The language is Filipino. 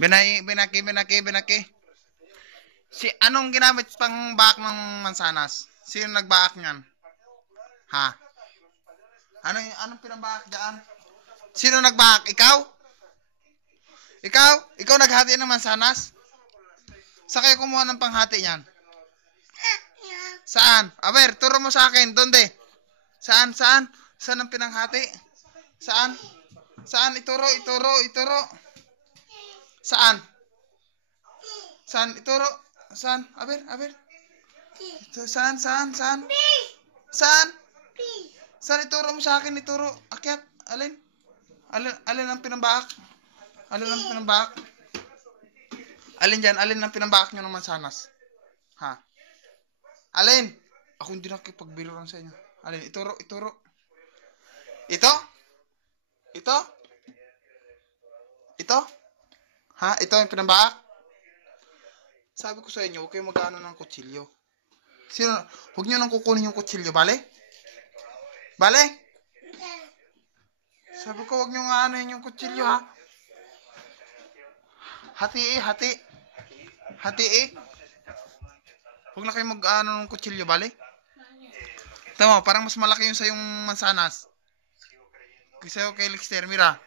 Binaki. Anong ginamit pang baak ng mansanas? Sino nagbaak niyan? Ha? Anong pinambaak diyan? Sino nagbaak? Ikaw? Ikaw naghati ng mansanas? Saan kayo kumuha ng panghati niyan? Saan? Aber, turo mo sa akin. Donde? Saan? Saan ang pinanghati? Saan? Ituro. Saan? Ituro. Saan? Aber. Saan? Saan ituro mo sa akin? Ituro. Akyat. Alin ang pinambaak? Alin ang pinambaak nyo ng mansanas? Ha? Alin? Ako hindi nakipagbiruan sa inyo. Alin? Ituro. Ito? Ha? Ito yung pinambaak? Sabi ko sa inyo, huwag kayo mag-ano ng kutsilyo. Huwag nyo nang kukunin yung kutsilyo, bale? Sabi ko, huwag nyo nga anuhin yung kutsilyo, ha? Hati. Huwag na kayo mag-ano ng kutsilyo, bale? Tama, parang mas malaki yung sayong mansanas. Kaysa kay Lixter, mira.